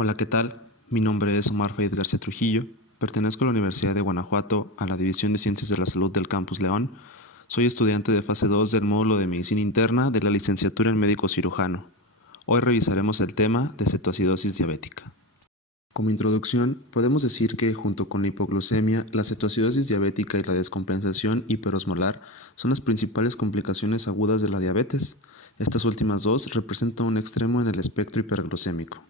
Hola, ¿qué tal? Mi nombre es Omar Faid García Trujillo, pertenezco a la Universidad de Guanajuato, a la División de Ciencias de la Salud del Campus León. Soy estudiante de fase 2 del módulo de Medicina Interna de la licenciatura en Médico Cirujano. Hoy revisaremos el tema de cetoacidosis diabética. Como introducción, podemos decir que junto con la hipoglucemia, la cetoacidosis diabética y la descompensación hiperosmolar son las principales complicaciones agudas de la diabetes. Estas últimas dos representan un extremo en el espectro hiperglucémico.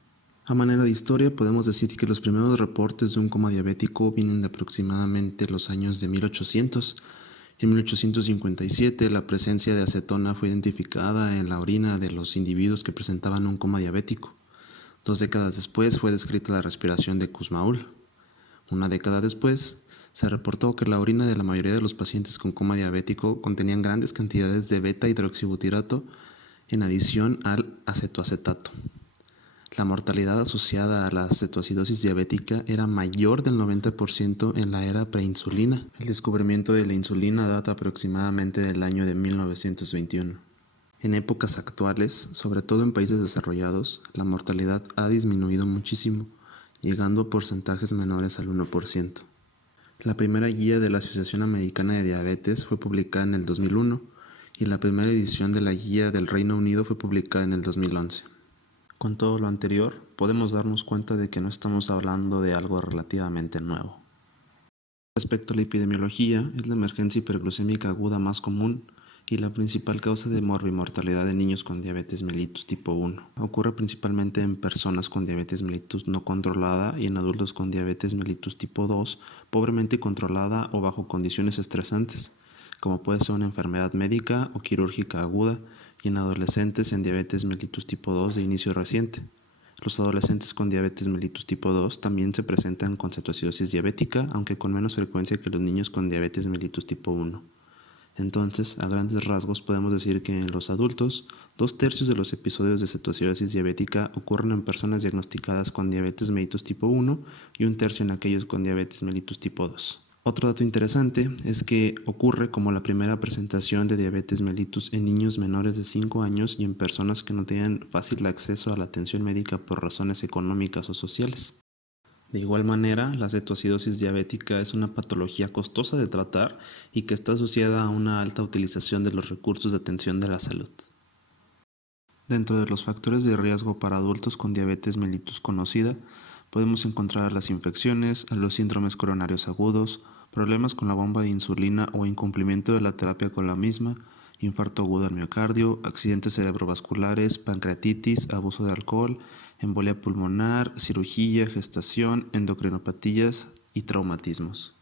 A manera de historia, podemos decir que los primeros reportes de un coma diabético vienen de aproximadamente los años de 1800. En 1857, la presencia de acetona fue identificada en la orina de los individuos que presentaban un coma diabético. 2 décadas después fue descrita la respiración de Kussmaul. Una década después, se reportó que la orina de la mayoría de los pacientes con coma diabético contenían grandes cantidades de beta-hidroxibutirato en adición al acetoacetato. La mortalidad asociada a la cetoacidosis diabética era mayor del 90% en la era preinsulina. El descubrimiento de la insulina data aproximadamente del año de 1921. En épocas actuales, sobre todo en países desarrollados, la mortalidad ha disminuido muchísimo, llegando a porcentajes menores al 1%. La primera guía de la Asociación Americana de Diabetes fue publicada en el 2001 y la primera edición de la guía del Reino Unido fue publicada en el 2011. Con todo lo anterior, podemos darnos cuenta de que no estamos hablando de algo relativamente nuevo. Respecto a la epidemiología, es la emergencia hiperglucémica aguda más común y la principal causa de morbimortalidad en niños con diabetes mellitus tipo 1. Ocurre principalmente en personas con diabetes mellitus no controlada y en adultos con diabetes mellitus tipo 2, pobremente controlada o bajo condiciones estresantes, como puede ser una enfermedad médica o quirúrgica aguda, y en adolescentes en diabetes mellitus tipo 2 de inicio reciente. Los adolescentes con diabetes mellitus tipo 2 también se presentan con cetoacidosis diabética, aunque con menos frecuencia que los niños con diabetes mellitus tipo 1. Entonces, a grandes rasgos podemos decir que en los adultos, 2/3 de los episodios de cetoacidosis diabética ocurren en personas diagnosticadas con diabetes mellitus tipo 1 y 1/3 en aquellos con diabetes mellitus tipo 2. Otro dato interesante es que ocurre como la primera presentación de diabetes mellitus en niños menores de 5 años y en personas que no tienen fácil acceso a la atención médica por razones económicas o sociales. De igual manera, la cetoacidosis diabética es una patología costosa de tratar y que está asociada a una alta utilización de los recursos de atención de la salud. Dentro de los factores de riesgo para adultos con diabetes mellitus conocida, podemos encontrar las infecciones, los síndromes coronarios agudos, problemas con la bomba de insulina o incumplimiento de la terapia con la misma, infarto agudo al miocardio, accidentes cerebrovasculares, pancreatitis, abuso de alcohol, embolia pulmonar, cirugía, gestación, endocrinopatías y traumatismos.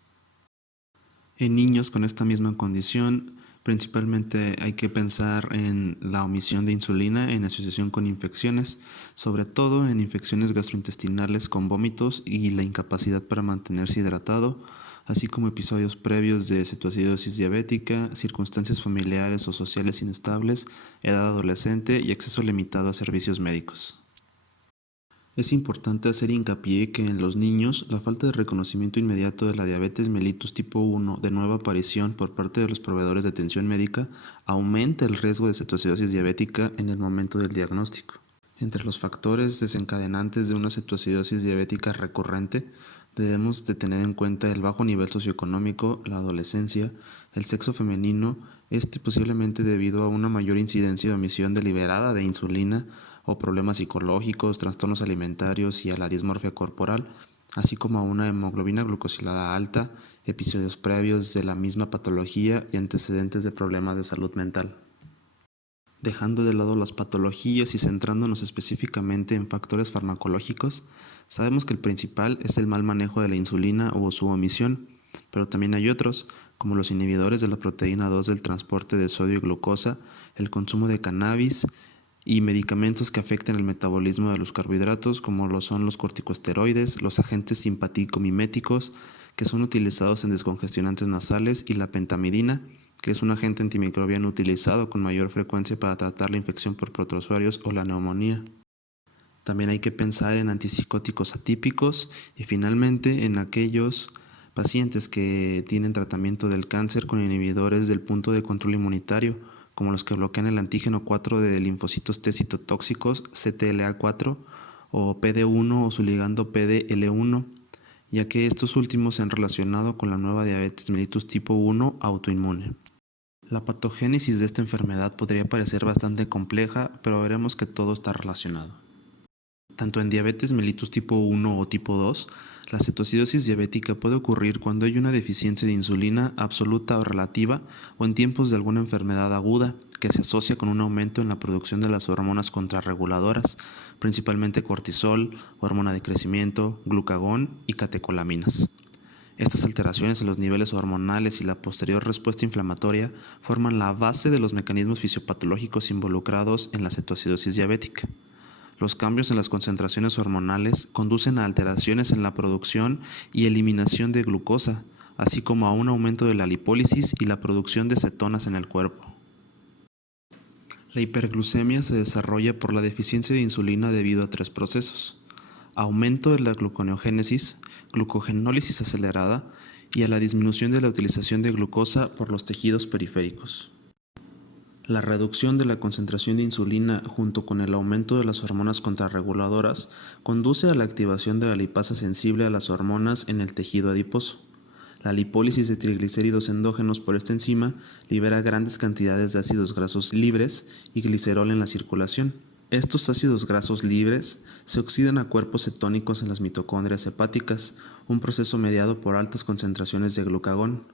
En niños con esta misma condición, principalmente hay que pensar en la omisión de insulina en asociación con infecciones, sobre todo en infecciones gastrointestinales con vómitos y la incapacidad para mantenerse hidratado, así como episodios previos de cetoacidosis diabética, circunstancias familiares o sociales inestables, edad adolescente y acceso limitado a servicios médicos. Es importante hacer hincapié que en los niños la falta de reconocimiento inmediato de la diabetes mellitus tipo 1 de nueva aparición por parte de los proveedores de atención médica aumenta el riesgo de cetoacidosis diabética en el momento del diagnóstico. Entre los factores desencadenantes de una cetoacidosis diabética recurrente debemos de tener en cuenta el bajo nivel socioeconómico, la adolescencia, el sexo femenino, posiblemente debido a una mayor incidencia de omisión deliberada de insulina o problemas psicológicos, trastornos alimentarios y a la dismorfia corporal, así como a una hemoglobina glucosilada alta, episodios previos de la misma patología y antecedentes de problemas de salud mental. Dejando de lado las patologías y centrándonos específicamente en factores farmacológicos, sabemos que el principal es el mal manejo de la insulina o su omisión, pero también hay otros, como los inhibidores de la proteína 2 del transporte de sodio y glucosa, el consumo de cannabis y medicamentos que afecten el metabolismo de los carbohidratos, como lo son los corticosteroides, los agentes simpaticomiméticos, que son utilizados en descongestionantes nasales, y la pentamidina, que es un agente antimicrobiano utilizado con mayor frecuencia para tratar la infección por protozoarios o la neumonía. También hay que pensar en antipsicóticos atípicos y finalmente en aquellos pacientes que tienen tratamiento del cáncer con inhibidores del punto de control inmunitario, como los que bloquean el antígeno 4 de linfocitos T citotóxicos, CTLA4, o PD1 o su ligando PDL1, ya que estos últimos se han relacionado con la nueva diabetes mellitus tipo 1 autoinmune. La patogénesis de esta enfermedad podría parecer bastante compleja, pero veremos que todo está relacionado. Tanto en diabetes mellitus tipo 1 o tipo 2, la cetoacidosis diabética puede ocurrir cuando hay una deficiencia de insulina absoluta o relativa o en tiempos de alguna enfermedad aguda que se asocia con un aumento en la producción de las hormonas contrarreguladoras, principalmente cortisol, hormona de crecimiento, glucagón y catecolaminas. Estas alteraciones en los niveles hormonales y la posterior respuesta inflamatoria forman la base de los mecanismos fisiopatológicos involucrados en la cetoacidosis diabética. Los cambios en las concentraciones hormonales conducen a alteraciones en la producción y eliminación de glucosa, así como a un aumento de la lipólisis y la producción de cetonas en el cuerpo. La hiperglucemia se desarrolla por la deficiencia de insulina debido a 3 procesos: aumento de la gluconeogénesis, glucogenólisis acelerada y a la disminución de la utilización de glucosa por los tejidos periféricos. La reducción de la concentración de insulina junto con el aumento de las hormonas contrarreguladoras conduce a la activación de la lipasa sensible a las hormonas en el tejido adiposo. La lipólisis de triglicéridos endógenos por esta enzima libera grandes cantidades de ácidos grasos libres y glicerol en la circulación. Estos ácidos grasos libres se oxidan a cuerpos cetónicos en las mitocondrias hepáticas, un proceso mediado por altas concentraciones de glucagón.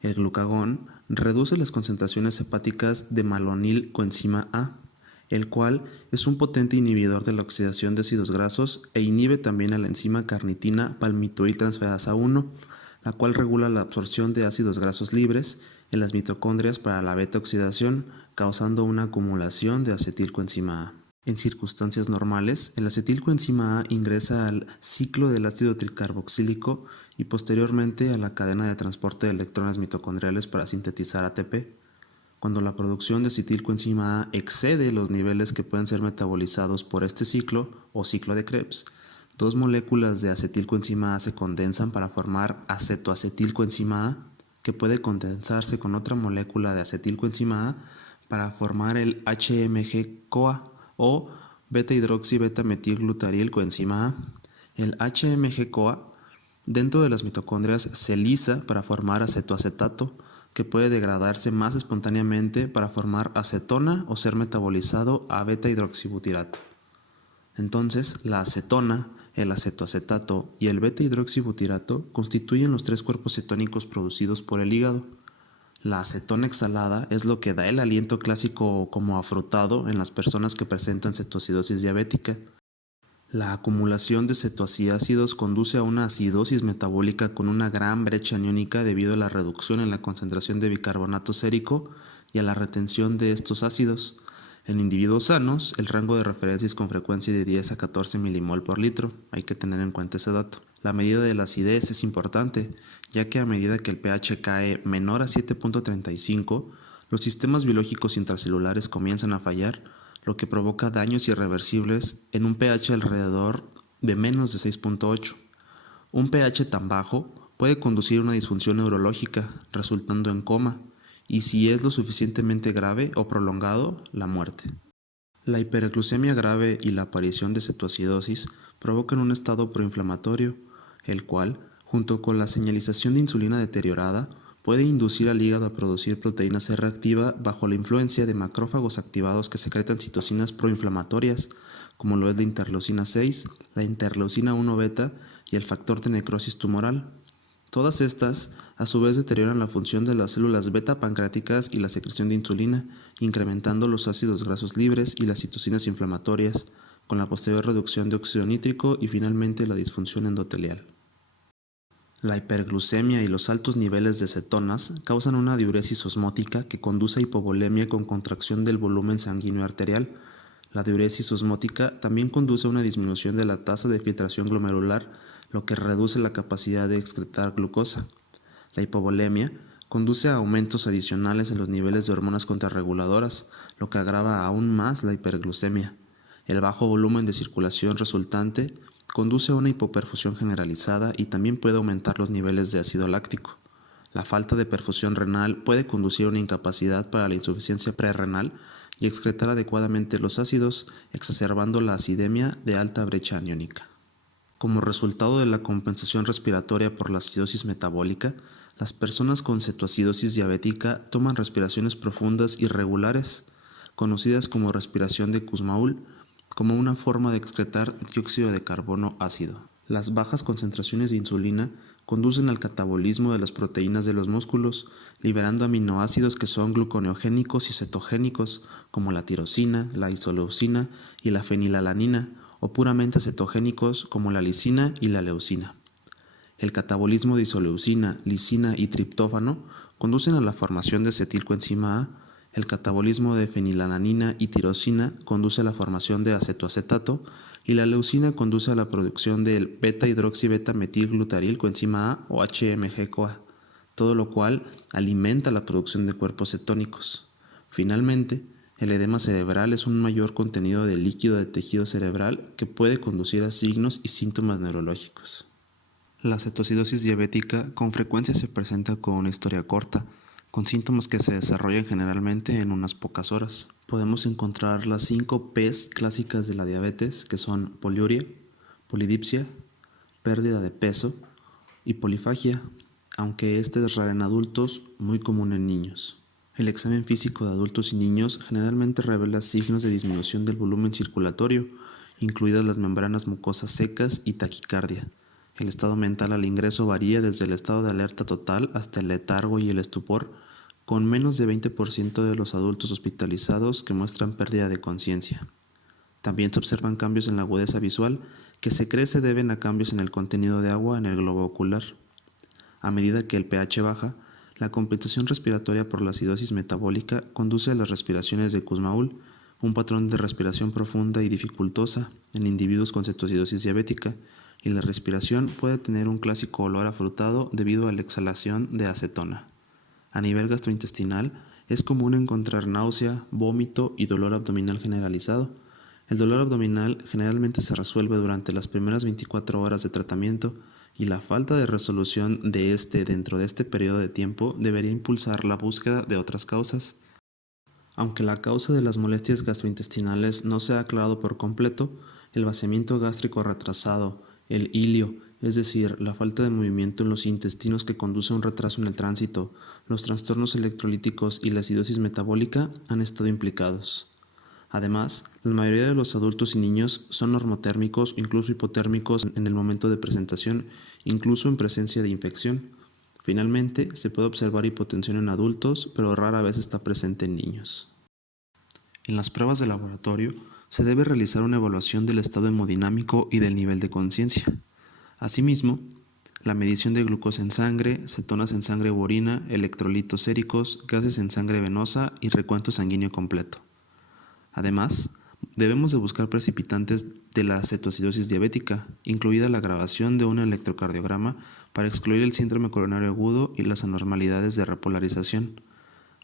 El glucagón reduce las concentraciones hepáticas de malonil coenzima A, el cual es un potente inhibidor de la oxidación de ácidos grasos e inhibe también a la enzima carnitina palmitoiltransferasa 1, la cual regula la absorción de ácidos grasos libres en las mitocondrias para la beta-oxidación, causando una acumulación de acetilcoenzima A. En circunstancias normales, el acetilcoenzima A ingresa al ciclo del ácido tricarboxílico y posteriormente a la cadena de transporte de electrones mitocondriales para sintetizar ATP. Cuando la producción de acetilcoenzima A excede los niveles que pueden ser metabolizados por este ciclo o ciclo de Krebs, 2 moléculas de acetilcoenzima A se condensan para formar acetoacetilcoenzima A, que puede condensarse con otra molécula de acetilcoenzima A para formar el HMG-CoA o beta-hidroxi-beta-metilglutarilcoenzima A. El HMG-CoA dentro de las mitocondrias se lisa para formar acetoacetato, que puede degradarse más espontáneamente para formar acetona o ser metabolizado a beta-hidroxibutirato. Entonces, la acetona, el acetoacetato y el beta-hidroxibutirato constituyen los 3 cuerpos cetónicos producidos por el hígado. La acetona exhalada es lo que da el aliento clásico como afrutado en las personas que presentan cetoacidosis diabética. La acumulación de cetoacidácidos conduce a una acidosis metabólica con una gran brecha aniónica debido a la reducción en la concentración de bicarbonato sérico y a la retención de estos ácidos. En individuos sanos, el rango de referencia es con frecuencia de 10 a 14 milimol por litro. Hay que tener en cuenta ese dato. La medida de la acidez es importante, ya que a medida que el pH cae menor a 7.35, los sistemas biológicos intracelulares comienzan a fallar, lo que provoca daños irreversibles en un pH alrededor de menos de 6.8. Un pH tan bajo puede conducir a una disfunción neurológica, resultando en coma, y si es lo suficientemente grave o prolongado, la muerte. La hiperglucemia grave y la aparición de cetoacidosis provocan un estado proinflamatorio, el cual, junto con la señalización de insulina deteriorada, puede inducir al hígado a producir proteína C reactiva bajo la influencia de macrófagos activados que secretan citocinas proinflamatorias, como lo es la interleucina 6, la interleucina 1 beta y el factor de necrosis tumoral. Todas estas, a su vez, deterioran la función de las células beta pancreáticas y la secreción de insulina, incrementando los ácidos grasos libres y las citocinas inflamatorias, con la posterior reducción de óxido nítrico y finalmente la disfunción endotelial. La hiperglucemia y los altos niveles de cetonas causan una diuresis osmótica que conduce a hipovolemia con contracción del volumen sanguíneo arterial. La diuresis osmótica también conduce a una disminución de la tasa de filtración glomerular, lo que reduce la capacidad de excretar glucosa. La hipovolemia conduce a aumentos adicionales en los niveles de hormonas contrarreguladoras, lo que agrava aún más la hiperglucemia. El bajo volumen de circulación resultante conduce a una hipoperfusión generalizada y también puede aumentar los niveles de ácido láctico. La falta de perfusión renal puede conducir a una incapacidad para la insuficiencia prerrenal y excretar adecuadamente los ácidos, exacerbando la acidemia de alta brecha aniónica. Como resultado de la compensación respiratoria por la acidosis metabólica, las personas con cetoacidosis diabética toman respiraciones profundas irregulares, conocidas como respiración de Kussmaul, como una forma de excretar dióxido de carbono ácido. Las bajas concentraciones de insulina conducen al catabolismo de las proteínas de los músculos, liberando aminoácidos que son gluconeogénicos y cetogénicos, como la tirosina, la isoleucina y la fenilalanina, o puramente cetogénicos como la lisina y la leucina. El catabolismo de isoleucina, lisina y triptófano conducen a la formación de acetilcoenzima A. El catabolismo de fenilalanina y tirosina conduce a la formación de acetoacetato y la leucina conduce a la producción del beta-hidroxibeta-metilglutaril coenzima A o HMG-CoA, todo lo cual alimenta la producción de cuerpos cetónicos. Finalmente, el edema cerebral es un mayor contenido de líquido de tejido cerebral que puede conducir a signos y síntomas neurológicos. La cetoacidosis diabética con frecuencia se presenta con una historia corta, con síntomas que se desarrollan generalmente en unas pocas horas. Podemos encontrar las 5 P's clásicas de la diabetes, que son poliuria, polidipsia, pérdida de peso y polifagia, aunque esta es rara en adultos, muy común en niños. El examen físico de adultos y niños generalmente revela signos de disminución del volumen circulatorio, incluidas las membranas mucosas secas y taquicardia. El estado mental al ingreso varía desde el estado de alerta total hasta el letargo y el estupor, con menos de 20% de los adultos hospitalizados que muestran pérdida de conciencia. También se observan cambios en la agudeza visual, que se cree se deben a cambios en el contenido de agua en el globo ocular. A medida que el pH baja, la compensación respiratoria por la acidosis metabólica conduce a las respiraciones de Kussmaul, un patrón de respiración profunda y dificultosa en individuos con cetoacidosis diabética, y la respiración puede tener un clásico olor afrutado debido a la exhalación de acetona. A nivel gastrointestinal, es común encontrar náusea, vómito y dolor abdominal generalizado. El dolor abdominal generalmente se resuelve durante las primeras 24 horas de tratamiento, y la falta de resolución de este dentro de este periodo de tiempo debería impulsar la búsqueda de otras causas. Aunque la causa de las molestias gastrointestinales no se ha aclarado por completo, el vaciamiento gástrico retrasado, el ilio, es decir, la falta de movimiento en los intestinos que conduce a un retraso en el tránsito, los trastornos electrolíticos y la acidosis metabólica han estado implicados. Además, la mayoría de los adultos y niños son normotérmicos o incluso hipotérmicos en el momento de presentación, incluso en presencia de infección. Finalmente, se puede observar hipotensión en adultos, pero rara vez está presente en niños. En las pruebas de laboratorio, se debe realizar una evaluación del estado hemodinámico y del nivel de conciencia. Asimismo, la medición de glucosa en sangre, cetonas en sangre u orina, electrolitos séricos, gases en sangre venosa y recuento sanguíneo completo. Además, debemos de buscar precipitantes de la cetoacidosis diabética, incluida la grabación de un electrocardiograma para excluir el síndrome coronario agudo y las anormalidades de repolarización.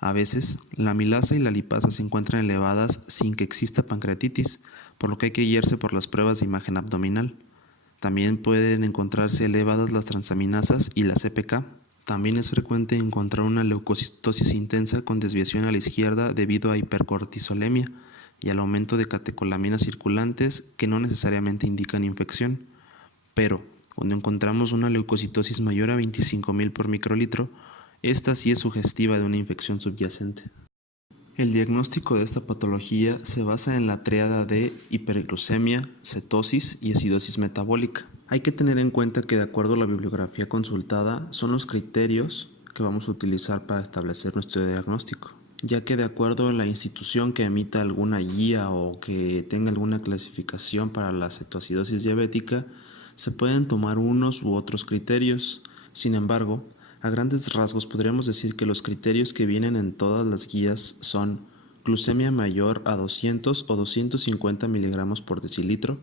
A veces, la amilasa y la lipasa se encuentran elevadas sin que exista pancreatitis, por lo que hay que guiarse por las pruebas de imagen abdominal. También pueden encontrarse elevadas las transaminasas y la CPK. También es frecuente encontrar una leucocitosis intensa con desviación a la izquierda debido a hipercortisolemia y al aumento de catecolaminas circulantes que no necesariamente indican infección. Pero, cuando encontramos una leucocitosis mayor a 25.000 por microlitro, esta sí es sugestiva de una infección subyacente. El diagnóstico de esta patología se basa en la tríada de hiperglucemia, cetosis y acidosis metabólica. Hay que tener en cuenta que de acuerdo a la bibliografía consultada son los criterios que vamos a utilizar para establecer nuestro diagnóstico, ya que de acuerdo a la institución que emita alguna guía o que tenga alguna clasificación para la cetoacidosis diabética, se pueden tomar unos u otros criterios. Sin embargo, a grandes rasgos podríamos decir que los criterios que vienen en todas las guías son glucemia mayor a 200 o 250 miligramos por decilitro,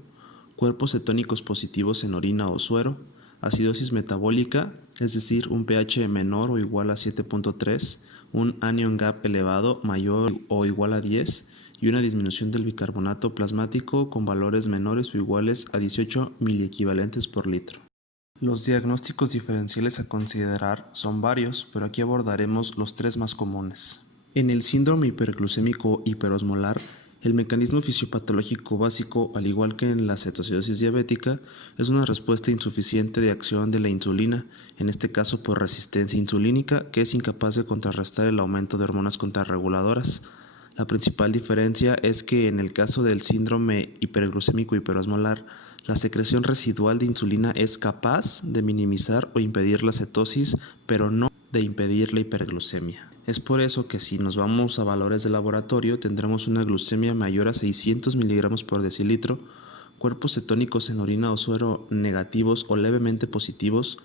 cuerpos cetónicos positivos en orina o suero, acidosis metabólica, es decir, un pH menor o igual a 7.3, un anion gap elevado mayor o igual a 10 y una disminución del bicarbonato plasmático con valores menores o iguales a 18 miliequivalentes por litro. Los diagnósticos diferenciales a considerar son varios, pero aquí abordaremos los tres más comunes. En el síndrome hiperglucémico hiperosmolar, el mecanismo fisiopatológico básico, al igual que en la cetoacidosis diabética, es una respuesta insuficiente de acción de la insulina, en este caso por resistencia insulínica, que es incapaz de contrarrestar el aumento de hormonas contrarreguladoras. La principal diferencia es que en el caso del síndrome hiperglucémico hiperosmolar, la secreción residual de insulina es capaz de minimizar o impedir la cetosis, pero no de impedir la hiperglucemia. Es por eso que si nos vamos a valores de laboratorio tendremos una glucemia mayor a 600 miligramos por decilitro, cuerpos cetónicos en orina o suero negativos o levemente positivos,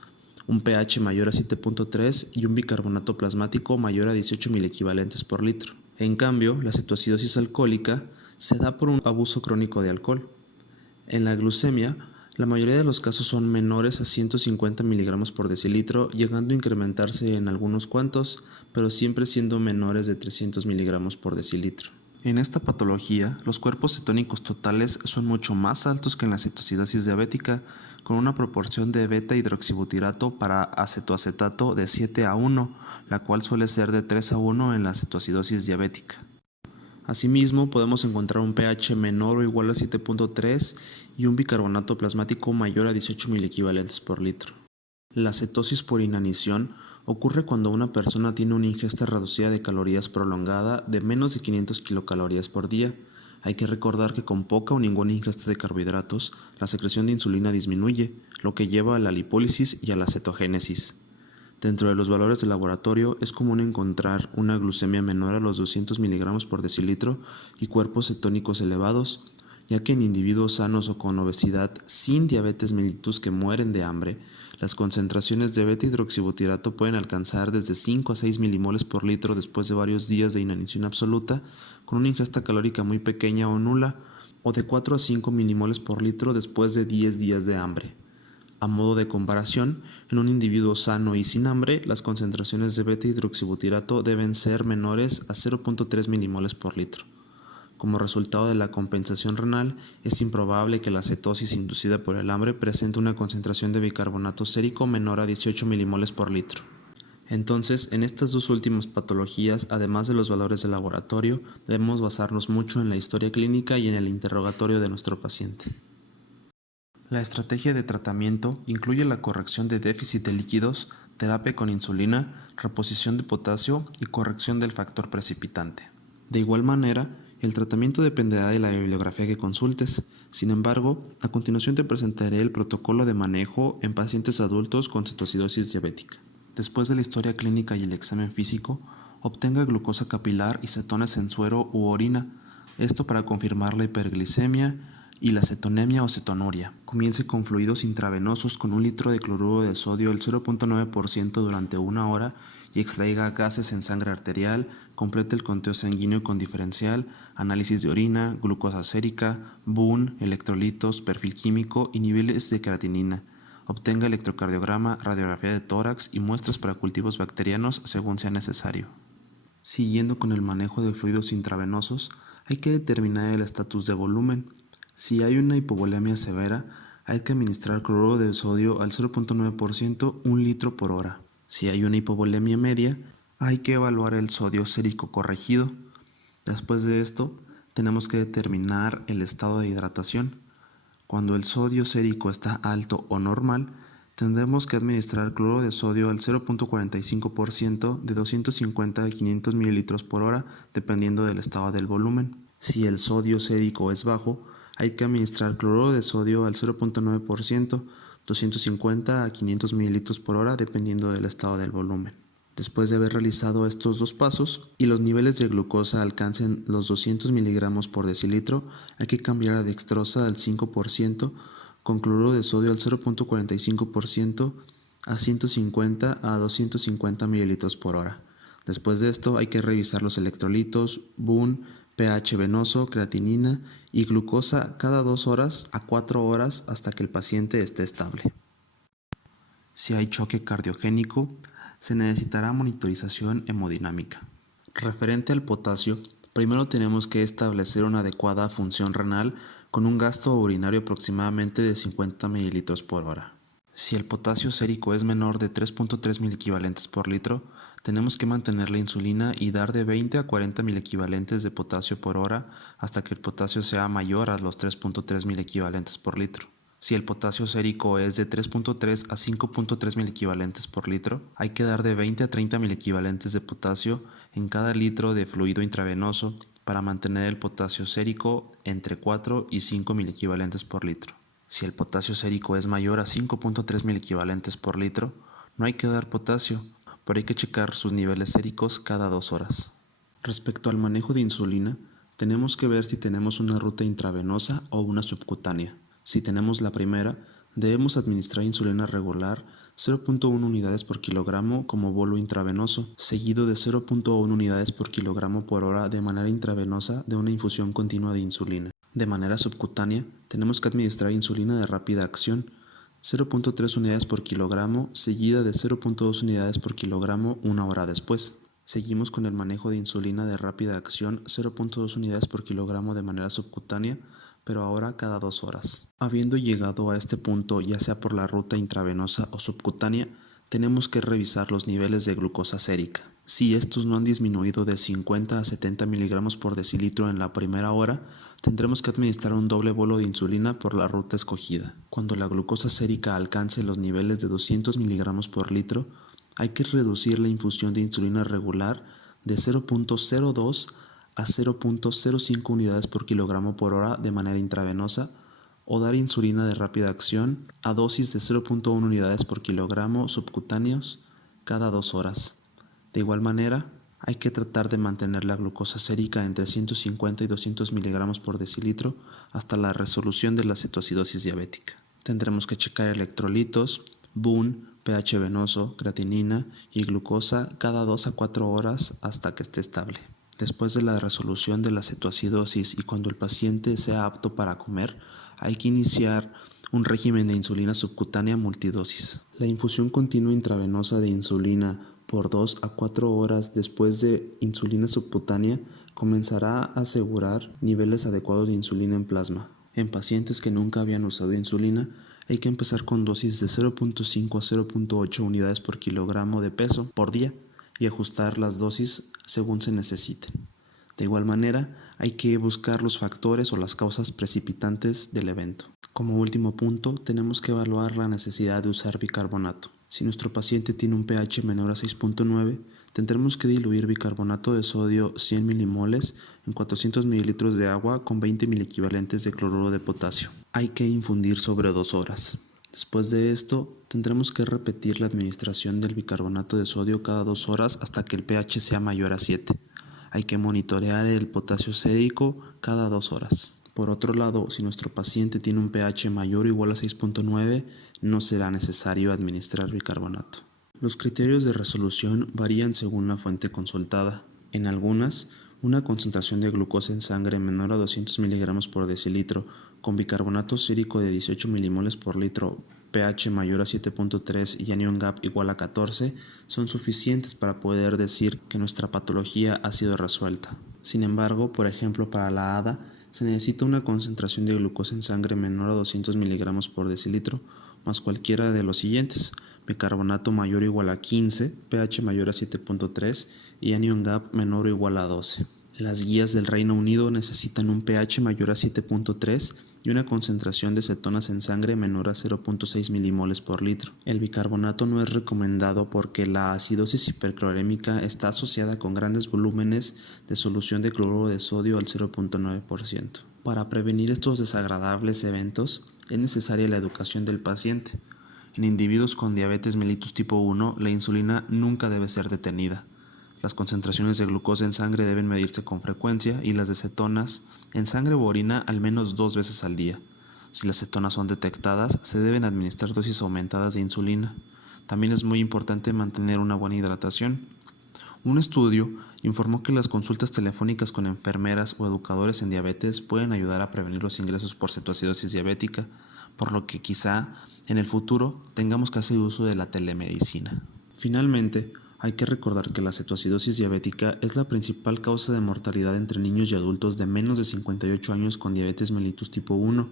un pH mayor a 7.3 y un bicarbonato plasmático mayor a 18 miliequivalentes por litro. En cambio, la cetoacidosis alcohólica se da por un abuso crónico de alcohol. En la glucemia, la mayoría de los casos son menores a 150 miligramos por decilitro, llegando a incrementarse en algunos cuantos, pero siempre siendo menores de 300 miligramos por decilitro. En esta patología, los cuerpos cetónicos totales son mucho más altos que en la cetoacidosis diabética, con una proporción de beta-hidroxibutirato para acetoacetato de 7:1, la cual suele ser de 3:1 en la cetoacidosis diabética. Asimismo, podemos encontrar un pH menor o igual a 7.3 y un bicarbonato plasmático mayor a 18 miliequivalentes por litro. La cetosis por inanición ocurre cuando una persona tiene una ingesta reducida de calorías prolongada de menos de 500 kilocalorías por día. Hay que recordar que con poca o ninguna ingesta de carbohidratos, la secreción de insulina disminuye, lo que lleva a la lipólisis y a la cetogénesis. Dentro de los valores de laboratorio es común encontrar una glucemia menor a los 200 miligramos por decilitro y cuerpos cetónicos elevados, ya que en individuos sanos o con obesidad sin diabetes mellitus que mueren de hambre, las concentraciones de beta-hidroxibutirato pueden alcanzar desde 5 a 6 milimoles por litro después de varios días de inanición absoluta, con una ingesta calórica muy pequeña o nula, o de 4 a 5 milimoles por litro después de 10 días de hambre. A modo de comparación, en un individuo sano y sin hambre, las concentraciones de beta-hidroxibutirato deben ser menores a 0.3 milimoles por litro. Como resultado de la compensación renal, es improbable que la cetosis inducida por el hambre presente una concentración de bicarbonato sérico menor a 18 milimoles por litro. Entonces, en estas dos últimas patologías, además de los valores de laboratorio, debemos basarnos mucho en la historia clínica y en el interrogatorio de nuestro paciente. La estrategia de tratamiento incluye la corrección de déficit de líquidos, terapia con insulina, reposición de potasio y corrección del factor precipitante. De igual manera, el tratamiento dependerá de la bibliografía que consultes. Sin embargo, a continuación te presentaré el protocolo de manejo en pacientes adultos con cetoacidosis diabética. Después de la historia clínica y el examen físico, obtenga glucosa capilar y cetonas en suero u orina, esto para confirmar la hiperglicemia y la cetonemia o cetonuria. Comience con fluidos intravenosos con 1 litro de cloruro de sodio al 0.9% durante 1 hora y extraiga gases en sangre arterial, complete el conteo sanguíneo con diferencial, análisis de orina, glucosa sérica, BUN, electrolitos, perfil químico y niveles de creatinina. Obtenga electrocardiograma, radiografía de tórax y muestras para cultivos bacterianos según sea necesario. Siguiendo con el manejo de fluidos intravenosos, hay que determinar el estatus de volumen. Si hay una hipovolemia severa, hay que administrar cloruro de sodio al 0.9%, 1 litro por hora. Si hay una hipovolemia media, hay que evaluar el sodio sérico corregido. Después de esto, tenemos que determinar el estado de hidratación. Cuando el sodio sérico está alto o normal, tendremos que administrar cloruro de sodio al 0.45% de 250 a 500 mililitros por hora, dependiendo del estado del volumen. Si el sodio sérico es bajo, hay que administrar cloruro de sodio al 0.9%, 250 a 500 mililitros por hora, dependiendo del estado del volumen. Después de haber realizado estos dos pasos y los niveles de glucosa alcancen los 200 miligramos por decilitro, hay que cambiar la dextrosa al 5% con cloruro de sodio al 0.45% a 150 a 250 mililitros por hora. Después de esto hay que revisar los electrolitos, BUN, pH venoso, creatinina y glucosa cada 2 horas a 4 horas hasta que el paciente esté estable. Si hay choque cardiogénico, se necesitará monitorización hemodinámica. Referente al potasio, primero tenemos que establecer una adecuada función renal con un gasto urinario aproximadamente de 50 mililitros por hora. Si el potasio sérico es menor de 3.3 equivalentes por litro, tenemos que mantener la insulina y dar de 20 a 40 equivalentes de potasio por hora hasta que el potasio sea mayor a los 3.3 equivalentes por litro. Si el potasio sérico es de 3.3 a 5.3 equivalentes por litro, hay que dar de 20 a 30 equivalentes de potasio en cada litro de fluido intravenoso para mantener el potasio sérico entre 4 y 5 equivalentes por litro. Si el potasio sérico es mayor a 5.3 equivalentes por litro, no hay que dar potasio, pero hay que checar sus niveles séricos cada 2 horas. Respecto al manejo de insulina, tenemos que ver si tenemos una ruta intravenosa o una subcutánea. Si tenemos la primera, debemos administrar insulina regular 0.1 unidades por kilogramo como bolo intravenoso, seguido de 0.1 unidades por kilogramo por hora de manera intravenosa de una infusión continua de insulina. De manera subcutánea, tenemos que administrar insulina de rápida acción, 0.3 unidades por kilogramo, seguida de 0.2 unidades por kilogramo una hora después. Seguimos con el manejo de insulina de rápida acción, 0.2 unidades por kilogramo de manera subcutánea, pero ahora cada 2 horas. Habiendo llegado a este punto, ya sea por la ruta intravenosa o subcutánea, tenemos que revisar los niveles de glucosa sérica. Si estos no han disminuido de 50 a 70 miligramos por decilitro en la primera hora, tendremos que administrar un doble bolo de insulina por la ruta escogida. Cuando la glucosa sérica alcance los niveles de 200 miligramos por litro, hay que reducir la infusión de insulina regular de 0.02 a 0.05 unidades por kilogramo por hora de manera intravenosa o dar insulina de rápida acción a dosis de 0.1 unidades por kilogramo subcutáneos cada 2 horas. De igual manera, hay que tratar de mantener la glucosa sérica entre 150 y 200 miligramos por decilitro hasta la resolución de la cetoacidosis diabética. Tendremos que checar electrolitos, BUN, pH venoso, creatinina y glucosa cada 2 a 4 horas hasta que esté estable. Después de la resolución de la cetoacidosis y cuando el paciente sea apto para comer, hay que iniciar un régimen de insulina subcutánea multidosis. La infusión continua intravenosa de insulina por 2 a 4 horas después de insulina subcutánea comenzará a asegurar niveles adecuados de insulina en plasma. En pacientes que nunca habían usado insulina, hay que empezar con dosis de 0.5 a 0.8 unidades por kilogramo de peso por día y ajustar las dosis según se necesiten. De igual manera, hay que buscar los factores o las causas precipitantes del evento. Como último punto, tenemos que evaluar la necesidad de usar bicarbonato. Si nuestro paciente tiene un pH menor a 6.9, tendremos que diluir bicarbonato de sodio 100 milimoles en 400 mililitros de agua con 20 equivalentes de cloruro de potasio. Hay que infundir sobre 2 horas. Después de esto, tendremos que repetir la administración del bicarbonato de sodio cada 2 horas hasta que el pH sea mayor a 7. Hay que monitorear el potasio sérico cada 2 horas. Por otro lado, si nuestro paciente tiene un pH mayor o igual a 6.9, no será necesario administrar bicarbonato. Los criterios de resolución varían según la fuente consultada. En algunas, una concentración de glucosa en sangre menor a 200 miligramos por decilitro con bicarbonato sérico de 18 milimoles por litro, pH mayor a 7.3 y anion gap igual a 14 son suficientes para poder decir que nuestra patología ha sido resuelta. Sin embargo, por ejemplo, para la ADA se necesita una concentración de glucosa en sangre menor a 200 miligramos por decilitro más cualquiera de los siguientes: bicarbonato mayor o igual a 15, pH mayor a 7.3 y anion gap menor o igual a 12. Las guías del Reino Unido necesitan un pH mayor a 7.3 y una concentración de cetonas en sangre menor a 0.6 milimoles por litro. El bicarbonato no es recomendado porque la acidosis hiperclorémica está asociada con grandes volúmenes de solución de cloruro de sodio al 0.9%. Para prevenir estos desagradables eventos, es necesaria la educación del paciente. En individuos con diabetes mellitus tipo 1, la insulina nunca debe ser detenida. Las concentraciones de glucosa en sangre deben medirse con frecuencia y las de cetonas en sangre o orina al menos 2 veces al día. Si las cetonas son detectadas, se deben administrar dosis aumentadas de insulina. También es muy importante mantener una buena hidratación. Un estudio informó que las consultas telefónicas con enfermeras o educadores en diabetes pueden ayudar a prevenir los ingresos por cetoacidosis diabética, por lo que quizá en el futuro tengamos que hacer uso de la telemedicina. Finalmente, hay que recordar que la cetoacidosis diabética es la principal causa de mortalidad entre niños y adultos de menos de 58 años con diabetes mellitus tipo 1,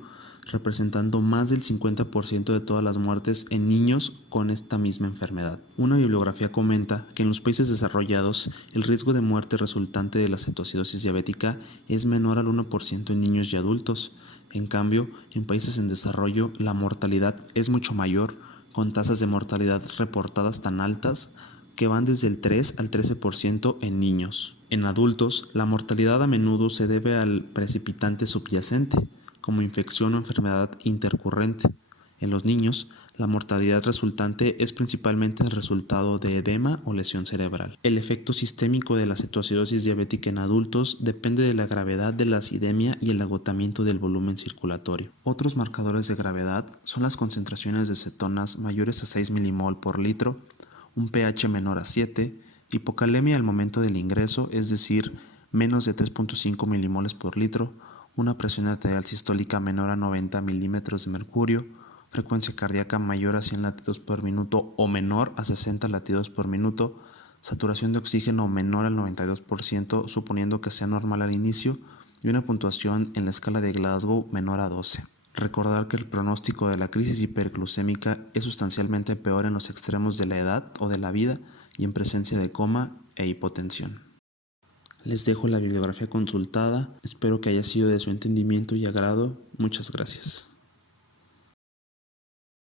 representando más del 50% de todas las muertes en niños con esta misma enfermedad. Una bibliografía comenta que en los países desarrollados el riesgo de muerte resultante de la cetoacidosis diabética es menor al 1% en niños y adultos. En cambio, en países en desarrollo la mortalidad es mucho mayor, con tasas de mortalidad reportadas tan altas que van desde el 3 al 13% en niños. En adultos, la mortalidad a menudo se debe al precipitante subyacente, como infección o enfermedad intercurrente. En los niños, la mortalidad resultante es principalmente el resultado de edema o lesión cerebral. El efecto sistémico de la cetoacidosis diabética en adultos depende de la gravedad de la acidemia y el agotamiento del volumen circulatorio. Otros marcadores de gravedad son las concentraciones de cetonas mayores a 6 milimol por litro, un pH menor a 7, hipocalemia al momento del ingreso, es decir, menos de 3.5 milimoles por litro, una presión arterial sistólica menor a 90 milímetros de mercurio, frecuencia cardíaca mayor a 100 latidos por minuto o menor a 60 latidos por minuto, saturación de oxígeno menor al 92%, suponiendo que sea normal al inicio, y una puntuación en la escala de Glasgow menor a 12. Recordar que el pronóstico de la crisis hiperglucémica es sustancialmente peor en los extremos de la edad o de la vida y en presencia de coma e hipotensión. Les dejo la bibliografía consultada, espero que haya sido de su entendimiento y agrado. Muchas gracias.